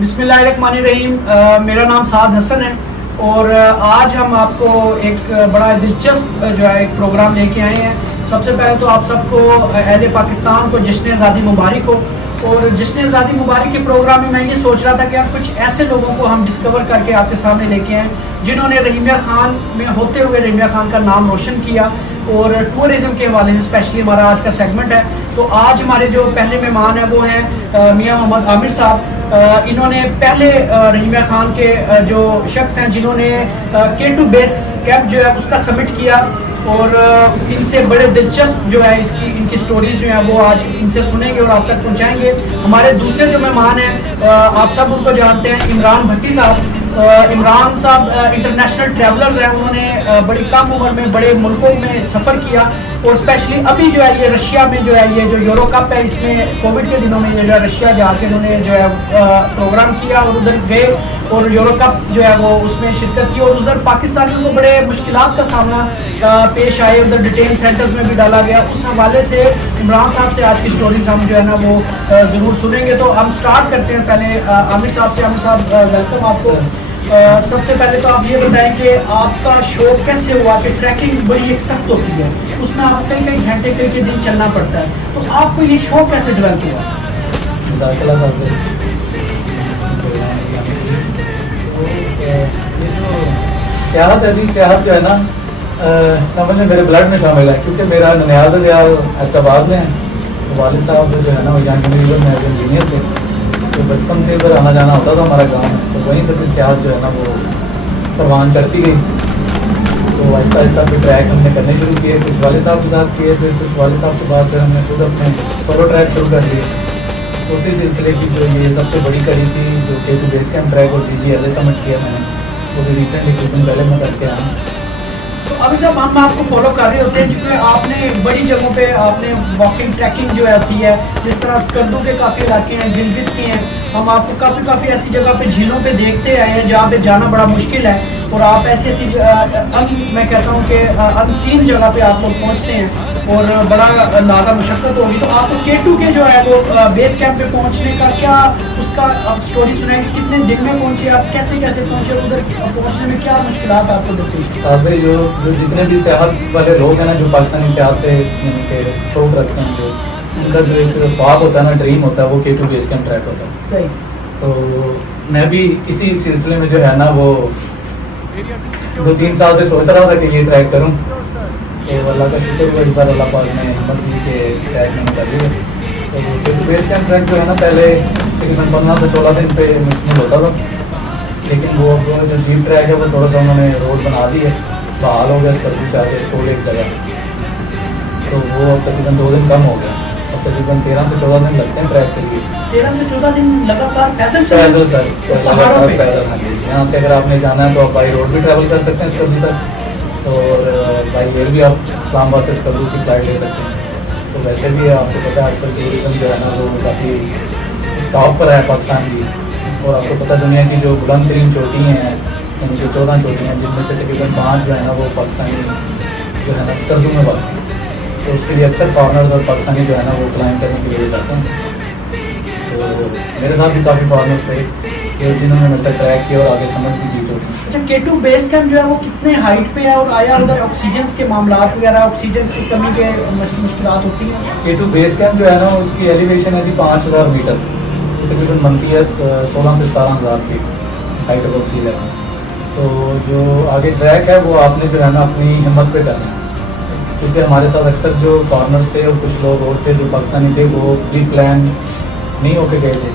بسم اللہ الرحمن الرحیم. میرا نام سعد حسن ہے اور آج ہم آپ کو ایک بڑا دلچسپ جو ہے ایک پروگرام لے کے آئے ہیں. سب سے پہلے تو آپ سب کو اہل پاکستان کو جشن آزادی مبارک ہو. اور جشن آزادی مبارک کے پروگرام میں یہ سوچ رہا تھا کہ آپ کچھ ایسے لوگوں کو ہم ڈسکور کر کے آپ کے سامنے لے کے آئیں جنہوں نے رحیم یار خان میں ہوتے ہوئے رحیم یار خان کا نام روشن کیا. اور ٹورزم کے حوالے سے اسپیشلی ہمارا آج کا سیگمنٹ ہے. تو آج ہمارے جو پہلے مہمان ہیں وہ ہیں میاں محمد عامر صاحب. انہوں نے پہلے رحیم یار خان کے جو شخص ہیں جنہوں نے K2 بیس کیمپ جو ہے اس کا سمٹ کیا. اور ان سے بڑے دلچسپ جو ہے ان کی سٹوریز جو ہیں وہ آج ان سے سنیں گے اور آپ تک پہنچائیں گے. ہمارے دوسرے جو مہمان ہیں آپ سب ان کو جانتے ہیں، عمران بھٹی صاحب. عمران صاحب انٹرنیشنل ٹریولرز ہیں. انہوں نے بڑی کم عمر میں بڑے ملکوں میں سفر کیا اور اسپیشلی ابھی جو ہے یہ رشیا میں جو ہے یہ جو یورو کپ ہے اس میں کووڈ کے دنوں میں یہ جو ہے رشیا جا کے انہوں نے جو ہے پروگرام کیا اور ادھر گئے اور یورو کپ جو ہے وہ اس میں شرکت کی. اور ادھر پاکستانیوں کو بڑے مشکلات کا سامنا پیش آئے، ادھر ڈیٹین سینٹرز میں بھی ڈالا گیا. اس حوالے سے عمران صاحب سے آج کی سٹوریز ہم جو ہے نا وہ ضرور سنیں گے. تو ہم سٹارٹ کرتے ہیں پہلے عامر صاحب سے. عامر صاحب ویلکم آپ کو. سب سے پہلے تو آپ یہ بتائیں کہ آپ کا شوق کیسے ہوا کہ ٹریکنگ بڑی ایک سخت ہوتی ہے، اس میں آپ کئی کئی گھنٹے کئی دن چلنا پڑتا ہے، تو آپ کو یہ شوق کیسے ڈیولپ ہوا؟ سیاحت ہے جی، سیاحت جو ہے نا سمجھ میں میرے بلڈ میں شامل ہے، کیونکہ میرا ننیال ریال حیدرآباد میں ہے. والد صاحب جو ہے نا وہ یہاں ڈیلیور میں ایز انجینئر تھے، تو بچپن سے ادھر آنا جانا ہوتا تھا ہمارا گاؤں میں. تو وہیں سے پھر سیاحت جو ہے نا وہ پروان کرتی گئی. تو آہستہ آہستہ پھر ٹریک ہم نے کرنے شروع کیے، کچھ والد صاحب کے ساتھ کیے، پھر کچھ والد صاحب کے بعد پھر ہم نے خود اپنے سولو ٹریک شروع کر دیے. تو اسی سلسلے کی جو یہ سب سے بڑی کڑی تھی جو K2 بیس کیمپ ٹریک اور CGLA سمٹ کیا میں نے، وہ بھی ریسنٹلی کچھ دن پہلے میں کر کے آیا. تو ابھی صاحب ہم آپ کو فالو کر رہے ہوتے ہیں کیونکہ آپ نے بڑی جگہوں پہ آپ نے واکنگ ٹریکنگ جو ہوتی ہے، جس طرح اسکردو کے کافی علاقے ہیں، گلگت کے ہیں. ہم آپ کو کافی ایسی جگہ پہ جھیلوں پہ دیکھتے آئے ہیں جہاں پہ جانا بڑا مشکل ہے، اور آپ ایسی میں کہتا ہوں کہ ان سین جگہ پہ آپ لوگ پہنچتے ہیں اور بڑا نازا مشقت ہوگی. تو آپ کو K2 کے جو ہے وہ بیس کیمپ پہ پہنچنے کا کیا اس کا آپ اسٹوری سنائیں کہ کتنے دن میں پہنچے، آپ کیسے پہنچے، ادھر پہنچنے میں کیا مشکلات آپ کو دیکھی؟ بھائی جو جتنے بھی سیاحت والے لوگ ہیں نا، جو پاکستانی سیاحت سے شوق رکھتے ہیں، جو ان کا جو ایک خواب ہوتا ہے نا، ڈریم ہوتا ہے، وہ K2 بیس کیمپ ٹریک ہوتا ہے. صحیح. تو میں بھی اسی سلسلے میں جو ہے نا وہ 2-3 سال سے سوچ رہا تھا کہ یہ ٹریک کروں. تو اللہ کا شکر ہے اس بار اللہ پاک نے ہمت دی کہ ٹریک میں کر لیا. تو K2 بیس کیمپ ٹریک جو ہے نا پہلے تقریباً 15 سے 16 دن پہ مشکل ہوتا تھا، لیکن وہ جو جیپ ٹریک ہے وہ تھوڑا سا انہوں نے روڈ بنا دی ہے، بحال ہو گیا اسکردو سے آگے اسکول ایک جگہ. تو وہ اب تقریباً 2 دن کم ہو گیا، اب تقریباً 13 سے 14 دن لگتے ہیں ٹریک کے لیے. 13 سے 14 دن لگاتار پیدل پیدل یہاں سے اگر آپ نے جانا ہے تو آپ بائی روڈ بھی ٹریول کر سکتے ہیں اسکردو تک، اور بائی ایئر بھی آپ اسلام آباد سے اسکردو کی فلائٹ لے سکتے ہیں. تو ویسے بھی آپ کو پتہ ہے آج کل ٹورزم جو ہے نا وہ کافی ٹاپ پر ہے پاکستان کی. اور آپ کو پتہ دنیا کی جو بلند ترین چوٹی ہیں یعنی کہ 14 چوٹی ہیں، جن میں سے تقریباً 5 جو ہے نا وہ پاکستانی جو ہے نا اسکردو میں واقع ہیں. تو اس کے لیے اکثر فارنرز اور پاکستانی جو ہے نا وہ کلائم کرنے کے لیے جاتے ہیں. تو میرے ساتھ بھی کافی فارمرز تھے کہ جنہوں نے میرے ساتھ ٹریک کیا اور آگے سمجھ بھی کی چوٹی. اچھا، K2 بیس کیمپ جو ہے وہ کتنے ہائٹ پہ ہے اور آیا ادھر آکسیجنس کے معاملات وغیرہ، آکسیجن کی کمی کے مشکلات ہوتی ہیں؟ K2 بیس کیمپ جو ہے نا اس کی ایلیویشن ہے جی 5000 میٹر، تقریباً بنتی ہے 16 سے 17000 فیٹ ہائٹ ابو سی لیول. تو جو آگے ٹریک ہے وہ آپ نے جو ہے نا اپنی ہمت پہ کرنا ہے، کیونکہ ہمارے ساتھ اکثر جو فارمرز تھے اور کچھ لوگ اور تھے جو پاکستانی تھے وہ پری پلان نہیں ہو کے گئے تھے.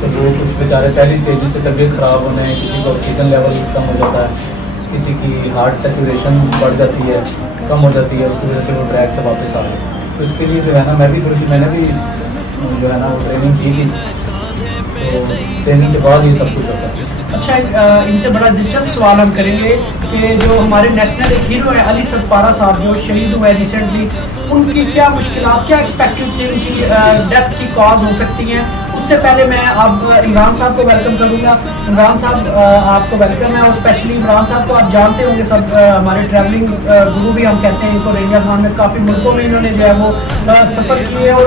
تو وہ کچھ بیچارے پہلی اسٹیج سے طبیعت خراب ہونے، کسی کا آکسیجن لیول کم ہو جاتا ہے، کسی کی ہارٹ سیچوریشن بڑھ جاتی ہے، کم ہو جاتی ہے، اس کی وجہ سے وہ ٹریک سے واپس آ گئے. تو اس کے لیے جو ہے نا میں نے بھی جو ہے نا وہ ٹریننگ کی تھی. تو ٹریننگ کے بعد یہ سب کچھ ہوتا ہے. اچھا، ان سے بڑا دلچسپ سوال ہم کریں گے کہ جو ہمارے نیشنل ایک ہیرو ہیں علی صدپارہ صاحب جو شہید ہوئے ریسنٹلی، ان کی کیا مشکلات، کیا ایکسپیکٹڈ تھی ان کی ڈیتھ کی کاز ہو سکتی ہیں؟ اس سے پہلے میں اب عمران صاحب کو ویلکم کروں گا. عمران صاحب آپ کو ویلکم ہے، اور اسپیشلی عمران صاحب کو آپ جانتے ہوں گے سب، ہمارے ٹریولنگ گرو بھی ہم کہتے ہیں. تو رحیم یار خان میں کافی ملکوں میں انہوں نے جو ہے وہ سفر کیے اور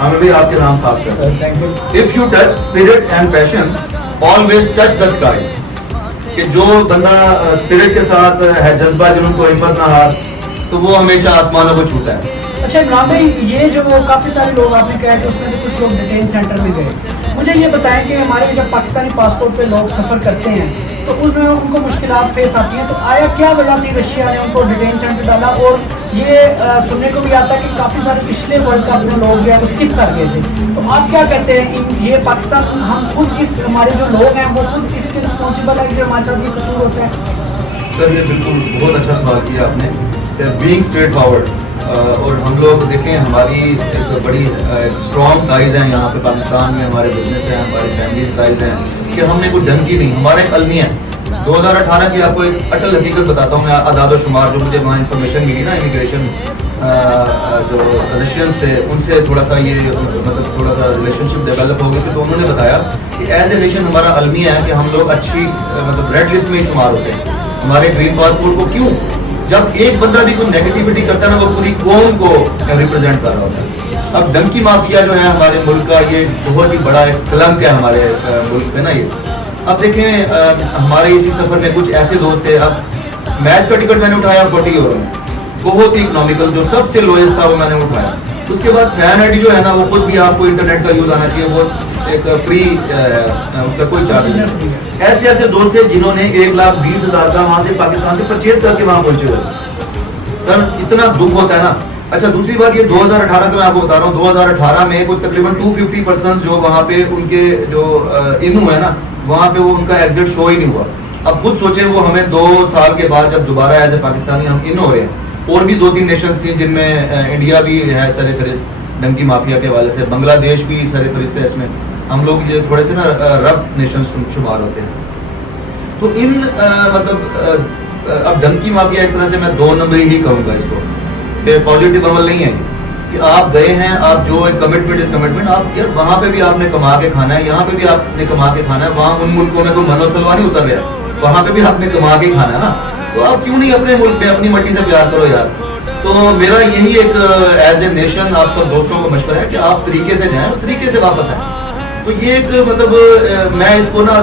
ہمیں بھی آپ کے نام خاص کر. Thank you. If you touch spirit and passion, always touch the skies. کہ جو بندہ اسپرٹ کے ساتھ ہے, جذبہ جنون کو ہمت نہ ہار, تو وہ ہمیشہ آسمانوں کو چھوتا ہے. اچھا عمران بھائی, یہ جو کافی سارے لوگ آپ نے کہا کہ اس میں سے کچھ لوگ ڈیٹین سینٹر میں گئے, مجھے یہ بتائیں کہ ہمارے جب پاکستانی پاسپورٹ پہ لوگ سفر کرتے ہیں تو ان میں ان کو مشکلات فیس آتی ہیں, تو آیا کیا وجہ تھی رشیا نے ان کو ڈیٹین سینٹر ڈالا؟ اور یہ سننے کو بھی آتا ہے کہ کافی سارے پچھلے ورلڈ کپ میں لوگ جو ہے وہ اسکپ کر گئے تھے, تو آپ کیا کہتے ہیں یہ پاکستان, ہم خود اس ہمارے جو لوگ ہیں وہ خود اس کے رسپانسبل ہے کہ ہمارے ساتھ یہ قصور ہوتا ہے؟ سر یہ بالکل بہت اچھا سوال کیا آپ نے. بینگ اسٹریٹ فارورڈ, اور ہم لوگ دیکھیں ہماری ایک بڑی اسٹرانگ ٹائز ہیں یہاں پہ پاکستان میں, ہمارے بزنس ہیں, ہماری فیملیز ٹائز ہیں کہ ہم نے کوئی ڈنکی نہیں, ہمارے ایک المیہ ہیں. 2018 کی آپ کو ایک اٹل حقیقت بتاتا ہوں میں, اعداد و شمار جو مجھے وہاں انفارمیشن ملی نا امیگریشن جو رشینس تھے ان سے تھوڑا سا یہ مطلب تھوڑا سا ریلیشن شپ ڈیولپ ہو گئی تھی, تو انہوں نے بتایا کہ ایز اے نیشن ہمارا المیہ ہے کہ ہم لوگ اچھی مطلب ریڈ لسٹ میں ہی شمار ہوتے ہیں. ہمارے گرین پاسپورٹ کو کیوں, جب ایک بندہ بھی کوئی نیگیٹیوٹی کرتا ہے نا, وہ پوری قوم کو ریپرزینٹ کر رہا ہوتا ہے. اب ڈنکی مافیا جو ہے ہمارے ملک کا, یہ بہت ہی بڑا ایک کلنک ہے ہمارے ملک پہ نا یہ. اب دیکھیں ہمارے اسی سفر میں کچھ ایسے دوست تھے, اب میچ کا ٹکٹ میں نے اٹھایا 40 یورو میں, بہت ہی اکنامیکل, جو سب سے لوئسٹ تھا وہ میں نے اٹھایا. اس کے بعد فین آئی ڈی جو ہے نا, وہ خود بھی آپ کو انٹرنیٹ کا یوز آنا چاہیے, وہ ایک فری, اس کا کوئی چارج نہیں. ایسے ایسے دوست تھے جنہوں نے 1,20,000 کا وہاں سے پاکستان سے پرچیز کر کے وہاں پہنچے ہوئے. سر اتنا دکھ ہوتا ہے نا. اچھا دوسری بات یہ 2018 کا میں آپ کو بتا رہا ہوں, 2018 میں کوئی تقریباً 250% جو وہاں پہ ان کے جو انو ہے نا, وہاں پہ وہ ان کا ایگزٹ شو ہی نہیں ہوا. اب خود سوچیں وہ ہمیں 2 سال کے بعد جب دوبارہ ایز اے پاکستانی ہم ان ہو رہے ہیں, اور بھی 2-3 نیشنز تھیں جن میں انڈیا بھی ہے سر فہرست ڈنکی مافیا کے حوالے سے, بنگلہ دیش بھی سر فہرست ہے اس میں. ہم لوگ یہ تھوڑے سے نا رف نیشنز شمار ہوتے ہیں. تو ان مطلب اب ڈنکی مافیا ایک طرح سے میں 2 نمبری ہی کہوں گا اس کو, کہ پازیٹیو عمل نہیں ہے کہ آپ گئے ہیں, آپ جو ایک کمٹمنٹ اس کمٹمنٹ, آپ یار وہاں پہ بھی آپ نے کما کے کھانا ہے, یہاں پہ بھی آپ نے کما کے کھانا ہے. وہاں ان ملکوں میں کوئی منو سلوا نہیں اتر رہا, وہاں پہ بھی آپ نے کما کے کھانا ہے نا, تو آپ کیوں نہیں اپنے ملک پہ اپنی مٹی سے پیار کرو یار. تو میرا یہی ایک ایز اے نیشن آپ سب دوستوں کو مشورہ ہے کہ آپ طریقے سے جائیں, طریقے سے واپس آئیں. تو یہ ایک مطلب میں اس کو نا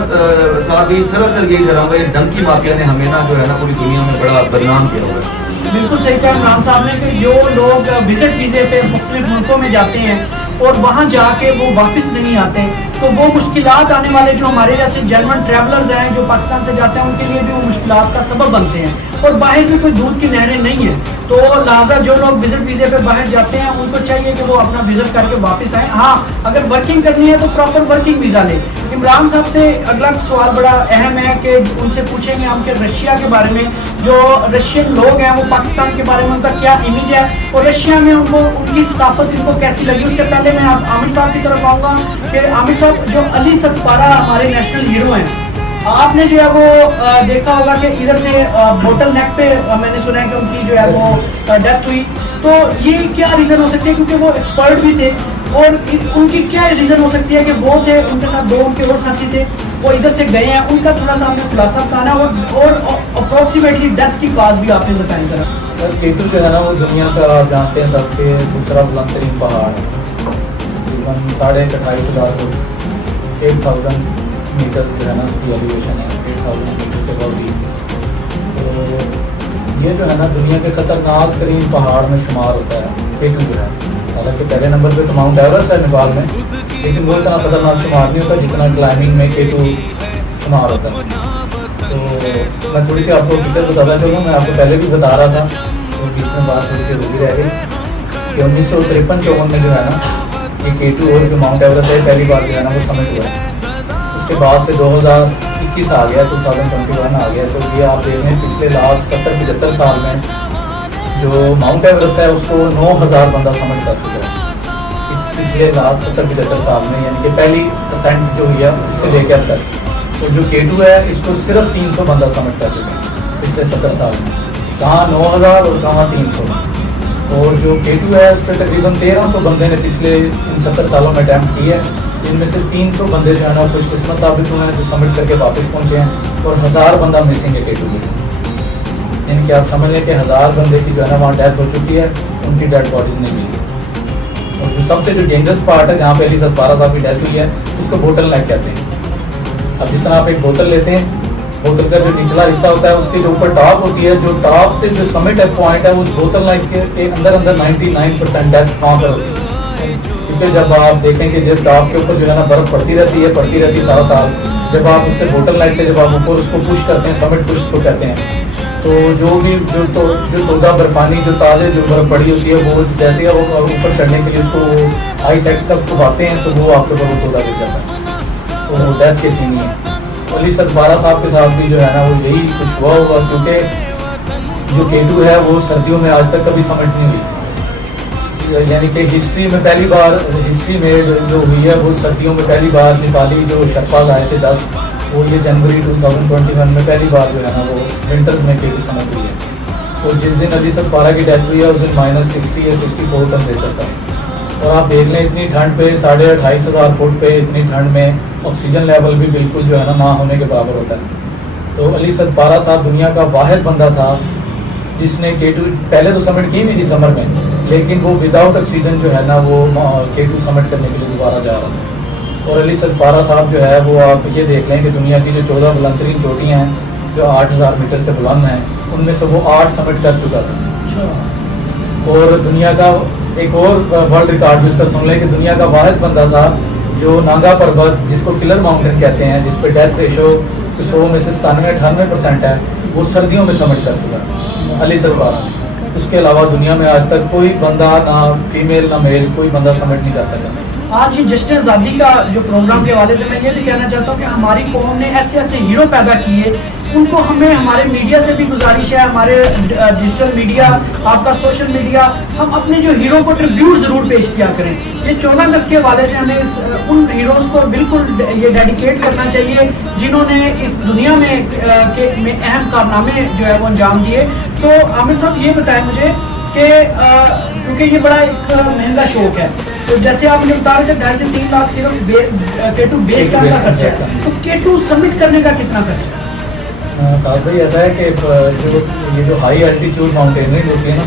صاحب ہی سراسر یہی ٹھہراؤں گا, یہ ڈنکی مافیا نے ہمیں نا جو ہے نا پوری دنیا میں بڑا بدنام کیا ہوا ہے. بالکل صحیح کہا عمران صاحب نے کہ جو لوگ وزٹ ویزے پہ مختلف ملکوں میں جاتے ہیں اور وہاں جا کے وہ واپس نہیں آتے, تو وہ مشکلات آنے والے جو ہمارے جیسے جرمن ٹریولرز ہیں جو پاکستان سے جاتے ہیں, ان کے لیے بھی وہ مشکلات کا سبب بنتے ہیں. اور باہر بھی کوئی دودھ کی نہریں نہیں ہیں, تو لہٰذا جو لوگ وزٹ ویزے پہ باہر جاتے ہیں ان کو چاہیے کہ وہ اپنا وزٹ کر کے واپس آئیں. ہاں اگر ورکنگ کرنی ہے تو پراپر ورکنگ ویزا لیں. عمران صاحب سے اگلا سوال بڑا اہم ہے کہ ان سے پوچھیں گے ہم کہ رشیا کے بارے میں, جو رشین لوگ ہیں وہ پاکستان کے بارے میں ان کا کیا امیج ہے, اور رشیا میں ان کو ان کی ثقافت ان کو کیسی لگی. اس سے پہلے میں عامر صاحب کی طرف آؤں گا کہ عامر صاحب جو علی ستپارہ ہمارے نیشنل ہیرو ہیں, آپ نے جو ہے وہ دیکھا ہوگا کہ ادھر سے بوٹل نیک پہ میں نے سنا ہے کہ ان کی جو ہے وہ ڈیتھ ہوئی, تو یہ کیا ریزن ہو سکتی ہے, کیونکہ وہ ایکسپرٹ بھی تھے, اور ان کی کیا ریزن ہو سکتی ہے کہ وہ تھے, ان کے ساتھ 2 ان کے اور ساتھی تھے, وہ ادھر سے گئے ہیں, ان کا تھوڑا سا ہمیں خلاصہ بتانا, اور اپروکسیمیٹلی ڈیتھ کی کاز بھی آپ نے بتائیں ذرا. سر کیٹو جو ہے نا وہ دنیا کا آپ جانتے ہیں سب کے دوسرا بلند ترین پہاڑ ہے, تقریباً 28,500 فٹ 8,000 میٹر جو ہے نا اس کی ایلیویشن ہے, 8,000 میٹر سے بڑھ گئی. تو یہ جو ہے نا دنیا کے خطرناک ترین پہاڑ میں شمار ہوتا ہے کیٹو جو ہے. حالانکہ پہلے نمبر پہ تو ماؤنٹ ایورسٹ ہے نیپال میں, لیکن وہ اتنا خطرناک شمار نہیں ہوتا جتنا کلائمبنگ میں کیٹو شمار ہوتا ہے. تو میں تھوڑی سی آپ کو ڈیٹیل بتاتا چلوں, میں آپ کو پہلے بھی بتا رہا تھا, تو بیچ میں بات تھوڑی سی روکی رہ گئی کہ 1953-54 میں جو ہے نا یہ کیٹو اور جو ماؤنٹ ایورسٹ ہے پہلی بار جو ہے نا وہ سمٹ ہوا ہے. اس کے بعد سے 2021 آ گیا, 2021 آ گیا. تو یہ آپ دیکھ لیں پچھلے لاسٹ 70-75 سال میں جو ماؤنٹ ایورسٹ ہے اس کو 9,000 بندہ سمٹ کر چکا ہے اس پچھلے لاسٹ 70-75 سال میں, یعنی کہ پہلی اسینٹ جو ہوئی ہے اس سے لے کے اب تک. تو جو کیٹو ہے اس کو صرف 300 بندہ سمٹ کر چکا ہے پچھلے 70 سال میں, کہاں 9,000 اور کہاں 300. اور جو کیٹو ہے اس پہ تقریباً 1,300 بندے نے پچھلے ان 70 سالوں میں اٹیمپٹ کی ہے. ان میں سے 300 بندے جو ہے نا خوش قسمت ثابت ہوئے ہیں جو سمٹ کر کے واپس پہنچے ہیں, اور 1000 بندہ مسنگ ہے کیٹو میں. یعنی کہ آپ سمجھ لیں کہ 1000 بندے کی جو ہے نا وہاں ڈیتھ ہو چکی ہے, ان کی ڈیڈ باڈیز نہیں ملی. اور جو سب سے جو ڈینجرس پارٹ ہے جہاں پہ علی صدپارہ صاحب کی ڈیتھ ہوئی ہے اس کو بوٹل نیک کہتے ہیں. اب جس طرح آپ ایک بوتل لیتے ہیں, بوتل کا جو نچلا حصہ ہوتا ہے اس کے جو اوپر ٹاپ ہوتی ہے, جو ٹاپ سے جو سمٹ ہے پوائنٹ ہے اس بوتل نیک کے اندر 99% ڈیتھ وہاں پر ہوتی ہے. کیونکہ جب آپ دیکھیں کہ جب ٹاپ کے اوپر جو ہے نا برف پڑتی رہتی ہے سارا سال, جب آپ اس سے بوٹل نیک سے جب آپ اوپر اس کو پش کرتے ہیں, سمٹ پش کو کہتے ہیں, تو جو بھی جو تودہ برفانی جو تازے جو برف پڑی ہوتی ہے وہ جیسے وہ اوپر چڑھنے کے لیے اس کو آئس ایکس تک دباتے ہیں تو وہ آپ کے اوپر وہ تودہ گر جاتا ہے, تو ڈیتھ کی نہیں ہے. علی صدپارہ صاحب کے ساتھ بھی جو ہے نا وہ یہی کچھ ہوا ہوگا, کیونکہ جو K2 ہے وہ سردیوں میں آج تک کبھی سمٹ نہیں ہوئی. یعنی کہ ہسٹری میں پہلی بار ہسٹری میں جو ہوئی ہے وہ سردیوں میں پہلی بار نیپالی جو شرپاز آئے تھے 10, وہ یہ جنوری 2021 میں پہلی بار جو ہے نا وہ ونٹر میں K2 سمٹ ہوئی ہے. تو جس دن علی صدپارہ کی ڈیتھ ہوئی ہے اس دن -60 یا 64 ٹمپریچر تھا. اور آپ دیکھ لیں اتنی ٹھنڈ پہ 25,500 فٹ پہ اتنی ٹھنڈ میں آکسیجن لیول بھی بالکل جو ہے نا ہونے کے برابر ہوتا ہے. تو علی صدپارہ صاحب دنیا کا واحد بندہ تھا جس نے K2 پہلے تو سمٹ کی نہیں تھی سمر میں, لیکن وہ وداؤٹ آکسیجن جو ہے نا وہ K2 سمٹ کرنے کے لیے دوبارہ جا رہا تھا. اور علی صدپارہ صاحب جو ہے وہ آپ یہ دیکھ لیں کہ دنیا کی جو 14 بلند ترین چوٹیاں ہیں جو 8,000 میٹر سے بلند ہیں, ان میں سے وہ 8 سمٹ کر چکا تھا. اور دنیا کا ایک اور ورلڈ ریکارڈ جس کا سن لیں کہ دنیا کا واحد بندہ تھا جو نانگا پربت جس کو کلر ماؤنٹین کہتے ہیں, جس پہ ڈیتھ ریشو 100 میں سے 97-98% ہے, وہ سردیوں میں سمٹ کر چکا ہے علی صدپارہ. اس کے علاوہ دنیا میں آج تک کوئی بندہ نہ فیمیل نہ میل کوئی بندہ سمٹ نہیں کر سکا. آج یہ جشن آزادی کا جو پروگرام کے حوالے سے میں یہ بھی کہنا چاہتا ہوں کہ ہماری قوم نے ایسے ایسے ہیرو پیدا کیے, ان کو ہمیں ہمارے میڈیا سے بھی گزارش ہے, ہمارے ڈیجیٹل میڈیا, آپ کا سوشل میڈیا, ہم اپنے جو ہیرو کو ٹریبیوٹ ضرور پیش کیا کریں. یہ 14 اگست کے حوالے سے ہمیں ان ہیروز کو بالکل یہ ڈیڈیکیٹ کرنا چاہیے جنہوں نے اس دنیا میں اہم کارنامے جو ہے وہ انجام دیے. تو عامر صاحب یہ بتائیں مجھے کہ کیونکہ یہ بڑا ایک مہنگا شوق ہے, تو جیسے آپ نے بتا رہے تھے 2.5 سے 3 لاکھ صرف K2 بیس کا خرچہ ہے, تو K2 سبمٹ کرنے کا کتنا خرچہ ہے؟ صاحب بھائی ایسا ہے کہ یہ جو ہائی الٹیٹیوڈ ماؤنٹینرنگ ہوتی ہے نا,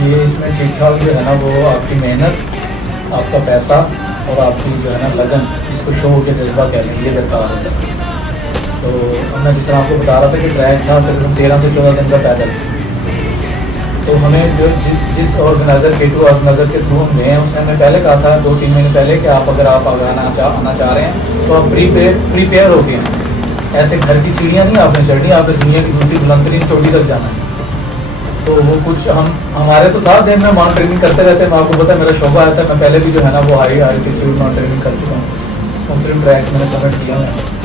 یہ اس میں ٹھیک ٹھاک جو ہے نا وہ آپ کی محنت, آپ کا پیسہ اور آپ کی جو ہے نا لگن, اس کو شو کے جذبہ کہہ لیں, یہ درکار ہوتا ہے. تو میں جس طرح آپ کو بتا رہا تھا کہ ٹریک تھا تقریباً 13 سے 14 دن کا پیدل, تو ہمیں جو جس آرگنائزر K2 آرگنائزر کے تھرو ہم گئے ہیں اس نے ہمیں پہلے کہا تھا 2-3 مہینے پہلے کہ آپ اگر آپ آنا چاہ رہے ہیں تو آپ پریپیئر ہو کے ہیں. ایسے گھر کی سیڑھیاں نہیں آپ نے چڑھنی, آپ نے دنیا کی دوسری بلند ترین چوٹی تک جانا ہے. تو وہ کچھ ہمارے تو تھا ذہن میں ماؤنٹینرنگ کرتے رہتے ہیں. میں آپ کو پتا ہے میرا شعبہ ایسا ہے, میں پہلے بھی جو ہے نا وہ ہائی الٹیٹیوڈ ماؤنٹینرنگ کر چکا ہوں, مختلف ٹریکس میں نے سبمٹ کیا ہے.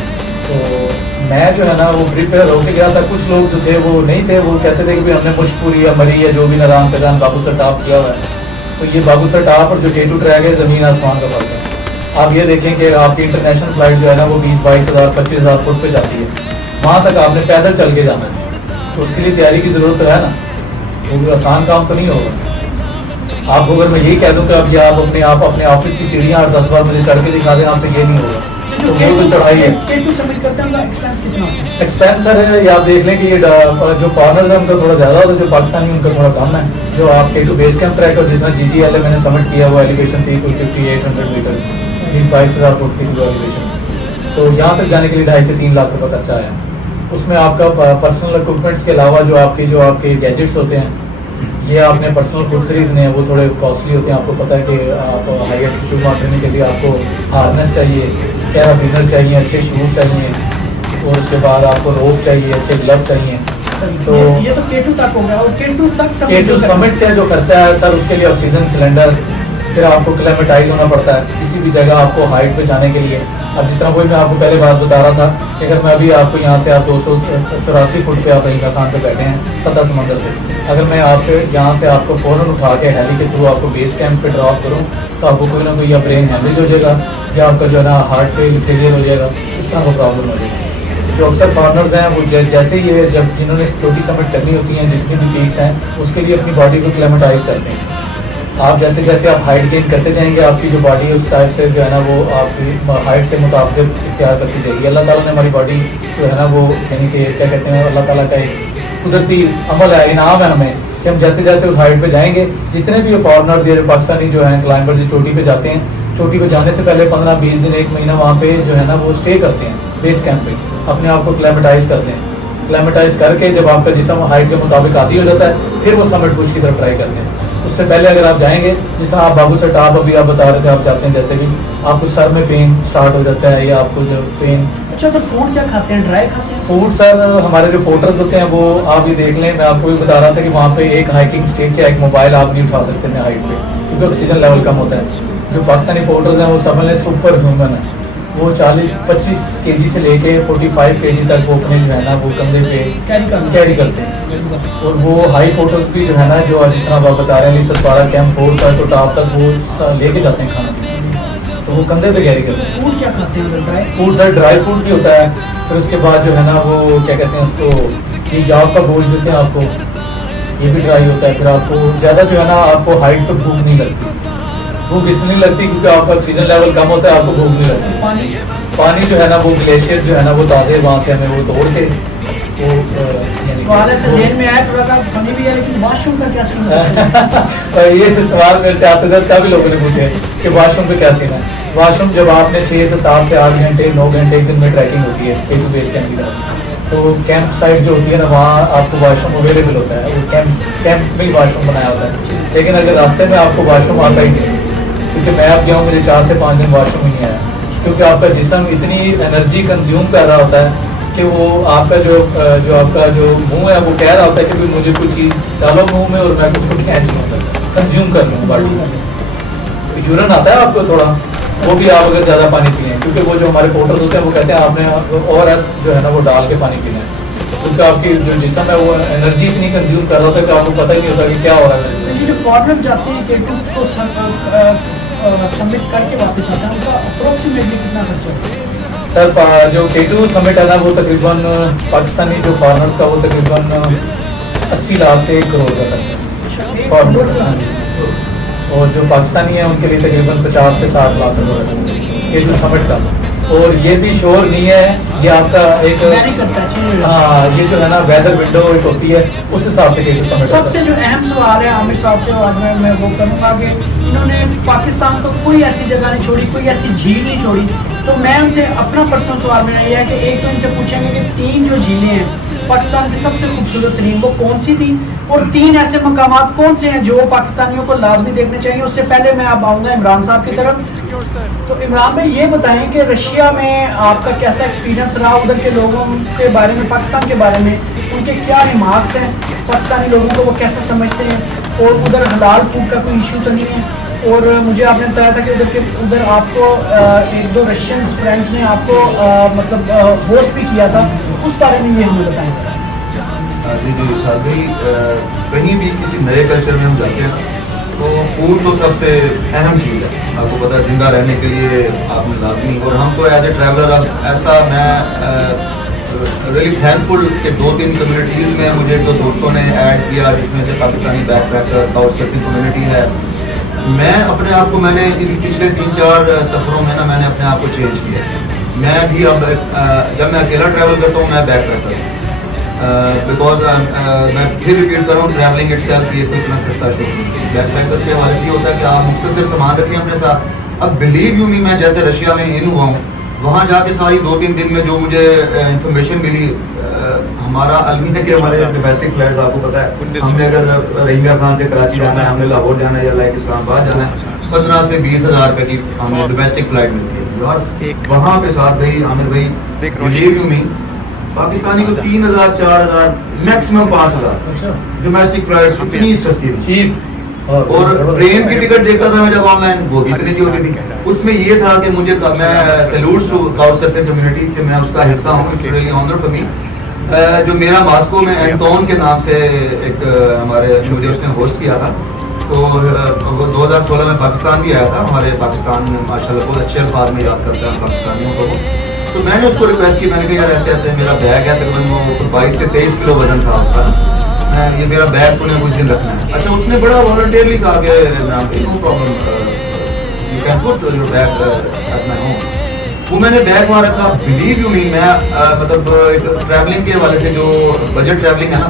تو میں جو ہے نا وہ پریپیئر ہو کے گیا تھا. کچھ لوگ جو تھے وہ نہیں تھے, وہ کہتے تھے کہ ہم نے مشک پوری یا مری یا جو بھی نظام پیزان بابو سر ٹاپ کیا ہوا ہے. تو یہ بابو سر ٹاپ اور جو K2 ٹریک ہے زمین آسمان کا فرق ہے. آپ یہ دیکھیں کہ آپ کی انٹرنیشنل فلائٹ جو ہے نا وہ 20-22,000 25,000 فٹ پہ جاتی ہے, وہاں تک آپ نے پیدل چل کے جانا ہے. تو اس کے لیے تیاری کی ضرورت ہے نا, وہ آسان کام تو نہیں ہوگا. آپ اگر میں یہی کہہ دوں کہ آپ اپنے آفس کی سیڑھیاں 10 بار مجھے چڑھ کے دکھا دیں, آپ سے یہ نہیں ہوگا. تو وہ چڑھائی ہے ایکسپینس ہے, یا آپ دیکھ لیں کہ یہ جو فارنرز ہیں ان کا تھوڑا زیادہ ہوتا ہے, جو پاکستانی ان کا تھوڑا کم ہے. جو آپ K2 بیس کیمپ ٹریک اور جس میں GGL ہے میں نے سبمٹ کیا وہ ایلیویشن تھی 5800 میٹر, 22,000 فٹ کی ایلیویشن. تو یہاں تک جانے کے لیے 2.5 سے 3 لاکھ روپے خرچہ آیا. اس میں آپ کا پرسنل اکوپمنٹس کے علاوہ جو آپ کے گیجٹس ہوتے ہیں, یہ آپ نے پرسنل خود خریدنے ہیں, وہ تھوڑے کاسٹلی ہوتے ہیں. آپ کو پتہ ہے کہ آپ ہائی الٹیٹیوڈ ماؤنٹینرنگ کے لیے آپ کو ہارنس چاہیے, کیرابینر چاہیے, اچھے شوز چاہیے, اور اس کے بعد آپ کو روپ چاہیے, اچھے گلو چاہیے. تو یہ تو K2 تک ہو گیا. اور K2 تک K2 سمٹ کا جو خرچہ ہے سر, اس کے لیے آکسیجن سلنڈر, پھر آپ کو کلیمیٹائز ہونا پڑتا ہے کسی بھی جگہ آپ کو ہائٹ پہ جانے کے لیے. اب جس طرح وہی میں آپ کو پہلے بات بتا رہا تھا کہ اگر میں ابھی آپ کو یہاں سے آپ 284 فٹ پہ آپ رہیگا خان پہ بیٹھے ہیں سطح سمندر سے, اگر میں آپ سے یہاں سے آپ کو فوراً اٹھا کے ہیلی کے تھرو آپ کو بیس کیمپ پہ ڈراپ کروں تو آپ کو کوئی نہ کوئی یا برین ہیمریج ہو جائے گا یا آپ کا جو ہے نا ہارٹ فیلئر ہو جائے گا, اس طرح کو پرابلم ہو جائے گی. جو اکثر فارنرز ہیں وہ جیسے ہی جب جنہوں نے چھوٹی سمٹ کرنی ہوتی ہیں جتنی بھی پیکس ہیں اس کے لیے اپنی باڈی کو کلیمیٹائز کرتے ہیں. آپ جیسے جیسے آپ ہائٹ گین کرتے جائیں گے آپ کی جو باڈی ہے اس ٹائپ سے جو ہے نا وہ آپ کی ہائٹ سے مطابق اختیار کرتی جائے گی. اللہ تعالیٰ نے ہماری باڈی جو ہے نا وہ یعنی کہ کیا کہتے ہیں اللہ تعالیٰ کا ایک قدرتی عمل ہے, انعام ہے ہمیں کہ ہم جیسے جیسے اس ہائٹ پہ جائیں گے, جتنے بھی فارنرز یا پاکستانی جو ہیں کلائمبر جو چوٹی پہ جاتے ہیں, چوٹی پہ جانے سے پہلے 15-20 دن 1 مہینہ وہاں پہ جو ہے نا وہ اسٹے کرتے ہیں بیس کیمپ پہ, اپنے آپ کو کلیمیٹائز کرتے ہیں. کلیمیٹائز کر کے جب آپ کا جسم ہائٹ کے مطابق عادی ہو جاتا ہے, پھر وہ سمٹ پش کی طرف ٹرائی کرتے ہیں. اس سے پہلے اگر آپ جائیں گے, جس طرح آپ بابو سے ٹاپ ابھی آپ بتا رہے تھے آپ جاتے ہیں, جیسے بھی آپ کو سر میں پین اسٹارٹ ہو جاتا ہے یا آپ کو جو پین. اچھا تو فوڈ کیا کھاتے ہیں, ڈرائی کھاتے ہیں؟ فوڈ سر ہمارے جو پورٹرز ہوتے ہیں وہ آپ یہ دیکھ لیں, میں آپ کو بھی بتا رہا تھا کہ وہاں پہ ایک ہائکنگ اسٹیک یا ایک موبائل آپ نہیں اٹھا سکتے ہیں ہائٹ پہ, کیونکہ آکسیجن لیول کم ہوتا ہے. جو پاکستانی پورٹرز ہیں وہ سب میں سپر ہیومن ہیں, وہ 40-25 kg سے لے کے 45 kg تک وہ اپنے جو ہے نا وہ کندھے پہ کیری کرتے ہیں. اور وہ ہائی پورٹرز بھی جو ہے نا, جو جس طرح آپ بتا رہے ہیں 17 کیمپ 4 تک تو ٹاپ تک وہ لے کے جاتے ہیں کھانا, تو وہ کندھے پہ کیری کرتے ہیں. فوڈ کیا کھاتے ہیں؟ ڈرائی فوڈ سر ڈرائی فوڈ بھی ہوتا ہے. پھر اس کے بعد جو ہے نا وہ کیا کہتے ہیں اس کو, یہ جاب کا گوشت دیتے ہیں آپ کو, یہ بھی ڈرائی ہوتا ہے. پھر آپ کو زیادہ جو ہے نا آپ کو ہائٹ پہ بھوک نہیں لگتی, بھوک اس نہیں لگتی کیونکہ آپ کا آکسیجن لیول کم ہوتا ہے, آپ کو بھوک نہیں لگتی. پانی جو ہے نا وہ گلیشیئر جو ہے نا وہ تازے وہاں سے ہمیں وہ توڑ کے سوال ایسا ذہن میں آیا تھوڑا سا فنی بھی ہے, لیکن واش روم کا کیا سین ہے؟ یہ سوال میرے سے آتے تھے, کافی لوگوں نے پوچھے کہ واش روم پہ کیا سین ہے. واش روم جب آپ نے 6 سے 7 سے 8 گھنٹے 9 گھنٹے ایک دن میں ٹریکنگ ہوتی ہے ایک بیس کیمپ کی طرف, تو کیمپ سائٹ جو ہوتی ہے نا وہاں آپ کو واش روم اویلیبل ہوتا ہے, وہ کیمپ میں ہی واش روم بنایا ہوتا ہے. لیکن اگر راستے میں آپ کو واش روم آتا ہی نہیں, کیونکہ میں اب گیا ہوں مجھے 4 سے 5 دن واش روم ہی نہیں آیا, کیونکہ آپ کا جسم اتنی انرجی کنزیوم کر رہا ہوتا ہے کہ وہ آپ کا جو آپ کا جو منہ ہے وہ کہہ رہا ہوتا ہے کہ مجھے کوئی چیز ڈالو منہ میں اور میں اس کو کھینچ لوں, کنزیوم کر لوں باڈی میں. یورن آتا ہے آپ کو تھوڑا, وہ بھی آپ اگر زیادہ پانی پئیں, کیونکہ وہ جو ہمارے پورٹرز ہوتے ہیں وہ کہتے ہیں آپ نے اور ایس جو ہے نا وہ ڈال کے پانی پینا ہے, کیونکہ آپ کی جو جسم ہے وہ انرجی اتنی کنزیوم کر رہا ہوتا ہے کہ آپ کو پتہ ہی نہیں ہوتا کہ کیا ہو رہا ہے. یہ جو فارنر جاتے ہیں K2 کو سبمٹ کر کے واپس آتا ہے, ان کا اپروکسیمیٹلی کتنا خرچہ ہوتا ہے؟ سر جو K2 سمٹ ہے نا وہ تقریباً پاکستانی جو فارنرز کا وہ تقریباً 80 لاکھ سے 1 کروڑ کا خرچہ ہے, اور جو پاکستانی ہیں ان کے لیے تقریباً 50 سے 60 لاکھ روپے K2 سمٹ کا. اور یہ بھی شور نہیں ہے, یہ آپ کا ایک ہاں یہ جو ہے نا ویدر ونڈو ایک ہوتی ہے, اس حساب سے K2 سمٹ. سب سے جو اہم سوال ہے عامر صاحب سے, اور میں وہ کروں گا کہ انہوں نے پاکستان کو کوئی ایسی جگہ نہیں چھوڑی, کوئی ایسی جھیل نہیں چھوڑی, تو میں ان سے اپنا پرسنل سوال میرا یہ ہے کہ ایک تو ان سے پوچھیں گے کہ 3 جو جھیلیں ہیں پاکستان کی سب سے خوبصورت ترین وہ کون سی تھیں, اور 3 ایسے مقامات کون سے ہیں جو پاکستانیوں کو لازمی دیکھنے چاہیے. اس سے پہلے میں اب آؤں گا عمران صاحب کی طرف. تو عمران بھائی یہ بتائیں کہ رشیا میں آپ کا کیسا ایکسپیرینس رہا, ادھر کے لوگوں کے بارے میں, پاکستان کے بارے میں ان کے کیا ریمارکس ہیں, پاکستانی لوگوں کو وہ کیسے سمجھتے ہیں, اور ادھر حلال فوڈ کا کوئی ایشو تو نہیں ہے. اور مجھے آپ نے بتایا تھا کہ ادھر آپ کو 1-2 رشینس فرینڈس نے آپ کو مطلب ہوسٹ بھی کیا تھا, اس بارے میں یہ ہمیں بتائیں. جی شاہد بھائی, کہیں بھی کسی نئے کلچر میں ہم جاتے ہیں تو فوڈ تو سب سے اہم چیز ہے. آپ کو پتہ ہے زندہ رہنے کے لیے آپ نے لازمی, اور ہم کو ایز اے ٹریولر اب ایسا میں ریئلی تھینک فل کہ 2-3 کمیونٹیز میں مجھے 2 دوستوں نے ایڈ کیا, جس میں سے Pakistani backpacker couch surfing community ہے. میں اپنے آپ کو, میں نے ان پچھلے 3-4 سفروں میں نا میں نے اپنے آپ کو چینج کیا. میں بھی اب جب میں اکیلا ٹریول کرتا ہوں میں بیک پیکر ہوں, بیکاز میں پھر ریپیٹ کر رہا ہوں, ٹریولنگ اٹ سیلف یہ کوئی اتنا سستا شو نہیں. بیک پیکر کے حوالے سے یہ ہوتا ہے کہ آپ مختصر سامان رکھیں اپنے ساتھ. اب بلیو یو می, میں جیسے رشیا میں ان ہوا ہوں, وہاں جا کے ساری 2-3 دن میں جو مجھے انفارمیشن ملی, ہمارا المی ہے کہ ہمارے ڈومیسٹک فلائٹس آپ کو پتہ ہے, ہم نے اگر رہنگا خان سے کراچی جانا ہے, ہم نے لاہور جانا ہے یا لائک اسلام آباد جانا ہے, 15 سے 20 ہزار روپے کی ہمیں ڈومیسٹک فلائٹ ملتی ہے. اور وہاں پہ ساتھ بھائی عامر بھائی بلیو یو می پاکستانی کو 3,000 4,000 میکسیمم 5,000 ڈومیسٹک فلائٹس اتنی سستی تھی. اور ٹرین کی ٹکٹ دیکھتا تھا میں جب آن لائن, وہ بھی اتنی کی ہوتی تھی. اس میں یہ تھا کہ مجھے, میں salute to couch surfing community کہ میں اس کا حصہ ہوں, it's really honour for me. جو میرا ماسکو میں اینتون کے نام سے ایک ہمارے مجھے اس نے ہوسٹ کیا تھا, تو وہ 2016 میں پاکستان بھی آیا تھا. ہمارے پاکستان میں ماشاء اللہ بہت اچھے الفاظ میں یاد کرتے ہیں پاکستانیوں کو. تو میں نے اس کو ریکویسٹ کی, میں نے کہا یار ایسے ایسے میرا بیگ ہے, تقریباً وہ 22 سے 23 کلو وزن تھا اس کا, یہ میرا بیگ تو نے کچھ دن رکھنا ہے. اچھا اس نے بڑا والنٹیئرلی کہا کہ no problem, you can put your bag at my home. وہ میں نے بیگ وہاں رکھا. بلیو یو می, میں مطلب ایک ٹریولنگ کے حوالے سے جو بجٹ ٹریولنگ ہے نا,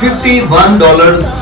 $51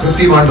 $51।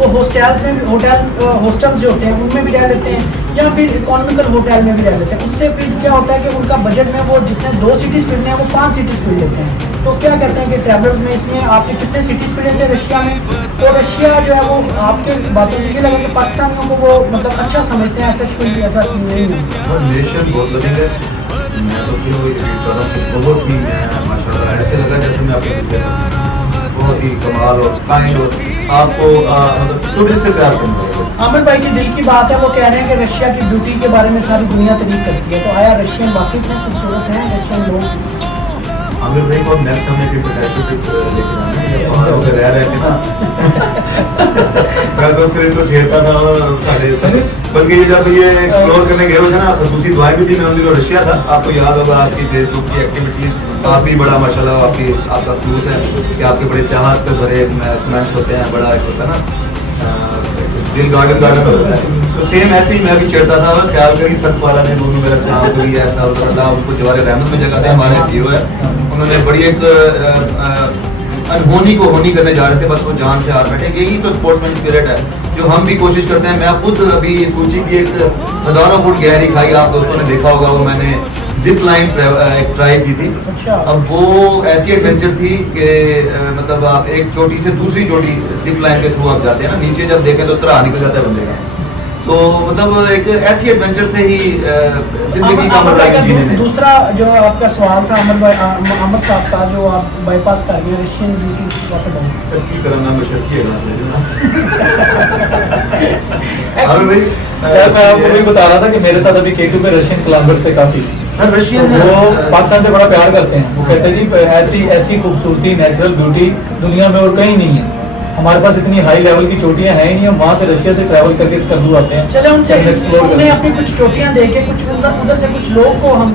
وہ ہاسٹلس میں بھی ہاسٹلس جو ہوتے ہیں ان میں بھی رہ لیتے ہیں یا پھر اکانومیکل ہوٹل میں بھی رہ لیتے ہیں. اس سے پھر کیا ہوتا ہے کہ ان کا بجٹ میں وہ جتنے 2 سٹیز پھرنے ہیں وہ 5 سٹیز پھر لیتے ہیں. تو کیا کہتے ہیں کہ ٹریولرز میں اس میں آپ نے کتنے سٹیز پھر لیتے ہیں رشیا میں؟ تو رشیا جو ہے وہ آپ کے باتوں سے یہ لگا کہ پاکستانیوں کو وہ مطلب اچھا سمجھتے ہیں, ایسا کوئی ایسا سین نہیں ہے. اور نیشن بہت بڑی ہے. میں تو بہت ہی ماشاء اللہ ایسے لگا جیسے میں آپ کو بہت ہی کمال اور کائنڈ اور آپ کو ٹورسٹ سے پیار کرنا ہے. عامر بھائی کی دل کی بات ہے, وہ کہہ رہے ہیں کہ رشیا کی بیوٹی کے بارے میں ساری دنیا تعریف کرتی ہے. تو آیا رشین واقعی سے خوبصورت ہیں رشین لوگ؟ عامر بھائی کو نیکسٹ ہمیں پھر پٹیشن لے کے جانا ہے. پہاڑوں پہ رہ رہے تھے نا, میں تو صرف ان کو چھیڑتا تھا اور بلکہ یہ جب یہ ایکسپلور کرنے گئے ہوئے تھے نا, خصوصی دعائیں بھی تھی. میں ان دنوں رشیا تھا, آپ کو یاد ہوگا آپ کی فیس بک کی ایکٹیویٹیز کافی بڑا ماشاء اللہ آپ کا خلوص ہے کہ آپ کے بڑے چاہت پہ بڑے کمنٹس ہوتے ہیں, بڑا ایک ہوتا ہے نا دل گارڈن ہوتا ہے. تو سیم ایسے ہی میں بھی چھیڑتا تھا, خیال کری سب والا نے دونوں میرا شام کو بھی ایسا ہوتا تھا. ان کو جوار رحمت میں جگہ تھے, ہمارے جیو ہے, انہوں نے بڑی ایک انہونی کو ہونی کرنے جا رہے تھے, بس وہ جان سے ہار بیٹھے. یہی تو اسپورٹس مین اسپرٹ ہے جو ہم بھی کوشش کرتے ہیں. میں خود ابھی سوچی کی ایک 1000 فٹ گہری کھائی, آپ دوستوں نے دیکھا ہوگا, وہ میں نے زپ لائن ایک ٹرائی کی تھی. اب وہ ایسی ایڈونچر تھی کہ مطلب آپ ایک چوٹی سے دوسری چوٹی زپ لائن کے تھرو آپ جاتے ہیں نا, نیچے جب دیکھیں تو ترا نکل جاتا ہے بندے کا. تو مطلب ایک ایسی ایڈونچر سے ہی زندگی کا مزہ ہے جینے میں. دوسرا جو آپ کا سوال تھا عمر صاحب کا, جو آپ بائی پاس کر گئے رشین بیوٹی واٹر ڈاؤن ترقی کرنا مشرقی سر میں آپ کو بھی بتا رہا تھا کہ میرے ساتھ ابھی کے2 میں رشین کلائمبر سے کافی وہ پاکستان سے بڑا پیار کرتے ہیں. وہ کہتے ہیں جی ایسی خوبصورتی نیچرل بیوٹی دنیا میں اور کہیں نہیں ہے. ہمارے پاس اتنی ہائی لیول کی چوٹیاں ہیں ہی نہیں, ہم وہاں سے رشیا سے ٹریول کر کے اس کندو آتے ہیں. چلے ان سے انہیں اپنی کچھ چوٹیاں دے کے کچھ ادھر سے کچھ لوگ کو ہم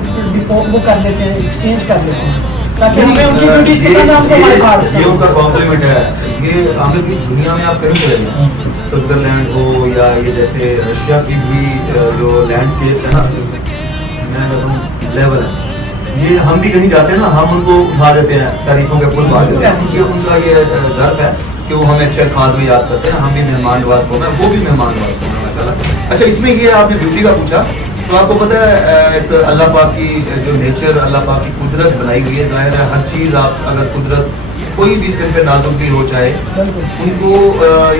وہ کر لیتے ہیں, ایکسچینج کر لیتے ہیں تاکہ ہمیں ان کی بیوٹی پسند ہم کو ہمارے پاس. یہ ان کا کمپلیمنٹ ہے. یہ عامر کی دنیا میں آپ کہیں چلے جائیں, سوئٹزرلینڈ ہو یا یہ جیسے رشیا کی بھی جو لینڈسکیپ ہے نا, میں کہتا لیول ہے. یہ ہم بھی کہیں جاتے ہیں نا, ہم ان کو اٹھا دیتے ہیں, تعریفوں کے پل مار دیتے ہیں. یہ ان کا یہ ظرف ہے کہ وہ ہمیں اچھے الفاظ میں یاد کرتے ہیں. ہم بھی مہمان نواز کو ہیں, وہ بھی مہمان نواز کو ہیں ماشاء اللہ. اچھا اس میں یہ آپ نے بیوٹی کا پوچھا, تو آپ کو پتہ ہے ایک اللہ پاک کی جو نیچر, اللہ پاک کی قدرت بنائی ہوئی ہے. ظاہر ہے ہر چیز آپ اگر قدرت کوئی بھی صرف نازک بھی ہو چاہے, ان کو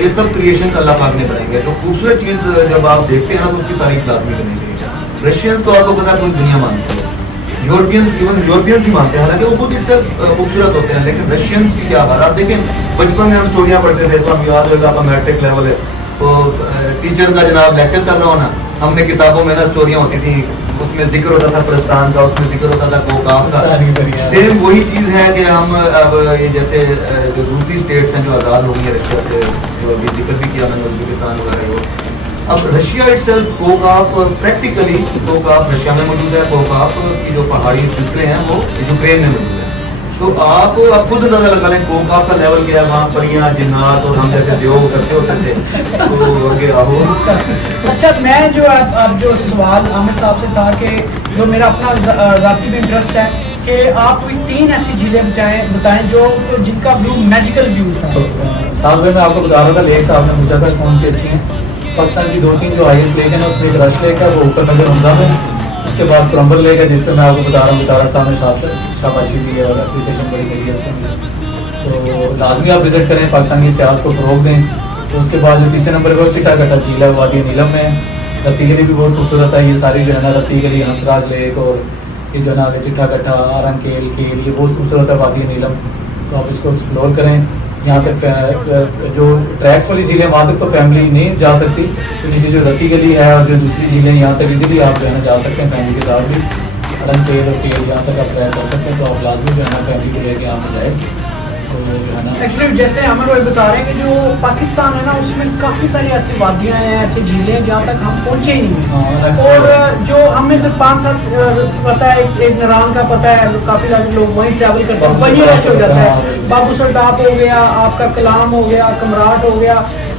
یہ سب کریشنز اللہ پاک نے بنائی ہے. تو خوبصورت چیز جب آپ دیکھتے ہیں نا تو اس کی تعریف لازمی کرنی چاہیے. رشینس تو آپ کو پتا پوری دنیا مانتی ہے, یورپینس بھی مانتے ہیں, حالانکہ وہ خود خوبصورت ہوتے ہیں. لیکن رشینس کی کیا بات, آپ دیکھیں بچپن میں ہم اسٹوریاں پڑھتے تھے تو ہم یاد ہوگا آپ کا میٹرک لیول ہے تو ٹیچر کا جناب لیکچر چل رہا ہونا, ہم نے کتابوں میں نا اسٹوریاں ہوتی تھیں, اس میں ذکر ہوتا تھا پرستان کا, اس میں ذکر ہوتا تھا کوکاف کا. سیم وہی چیز ہے کہ ہم اب یہ جیسے جو دوسری اسٹیٹس ہیں جو آزاد ہو گئی ہیں رشیا سے, جو ابھی ذکر بھی کیا میں نے ازبکستان وغیرہ وہ, اب رشیا اٹ سیلف کوکاف پریکٹیکلی کوکاف رشیا میں موجود ہے. کوکاف کی جو پہاڑی سلسلے ہیں وہ یوکرین میں موجود ہے. تو آپ اب خود اندازہ لگا لیں کوکاف کا لیول کیا ہے. وہاں پریاں جنات اور ہم جیسے دیو کرتے ہوتے تھے تو آگے آہو. اچھا میں جو اب جو سوال عامر صاحب سے تھا کہ جو میرا اپنا ذاتی بھی انٹرسٹ ہے کہ آپ کوئی 3 ایسی جھیلیں بتائیں جو جن کا ویو میجیکل ویو تھا. صاحب میں آپ کو بتا رہا تھا, لیک صاحب نے پوچھا تھا کون سی اچھی ہیں. پاکستان کی 2-3 جو ہائیسٹ لیک ہے نا, اس میں ایک رش لیک ہے وہ اوپر نظر حمزہ میں, اس کے بعد کرمبل لیک ہے جس پہ میں آپ کو بتا رہا ہوں سامنے شاباشی بھی ہے اور اپریسیشن بڑی گئی ہے. تو لازمی آپ وزٹ کریں, پاکستان کی سیاحت کو فروغ دیں. تو اس کے بعد جو تیسرے نمبر پر چٹا کٹا جھیل ہے وادی نیلم میں, رتی گلی بھی بہت خوبصورت ہے. یہ ساری جو ہے نا رتی گلی, ہنسراج لیک اور یہ جو ہے نا چٹا کٹا, آرن کیل, یہ بہت خوبصورت ہے وادی نیلم. تو آپ اس کو ایکسپلور کریں. یہاں تک جو ٹریکس والی جھیلیں وہاں تک تو فیملی نہیں جا سکتی, تو نیچے جو رتی گلی ہے اور جو دوسری جھیلیں یہاں سے ایزیلی آپ جو ہے نا جا سکتے ہیں فیملی کے ساتھ بھی. رن تیل اور تیل یہاں تک آپ ٹریک کر سکتے ہیں. تو آپ لازمی جو ہے نا فیملی کو لے کے یہاں پہ جائیں. تو جو ہے نا ایکچولی جیسے ہمیں وہ بتا رہے ہیں کہ جو پاکستان ہے نا اس میں کافی ساری ایسی وادیاں ہیں, ایسی جھیلیں ہیں جہاں تک ہم پہنچے ہی نہیں. اور جو ہمیں جو 5 سال پتا ہے, ایک نران کا پتا ہے, کافی سارے لوگ وہیں ٹریول کرتے ہیں, وہیں رش ہو جاتا ہے. بابو سرداب ہو گیا, آپ کا کلام ہو گیا, کمراٹ ہو گیا,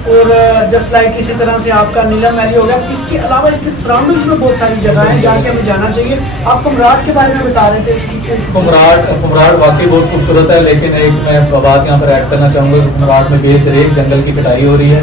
اور جسٹ لائک اسی طرح سے آپ کا نیلم ویلی ہو گیا. اس کے علاوہ اس کے سراؤنڈنگس میں بہت ساری جگہیں ہیں جہاں کے ہمیں جانا چاہیے. آپ کمراٹ کے بارے میں بتا رہے تھے. کمراٹ واقعی بہت خوبصورت ہے, لیکن ایک میں بات یہاں پر ایڈ کرنا چاہوں گا کہ کمراٹ میں بے دریک جنگل کی کٹائی ہو رہی ہے.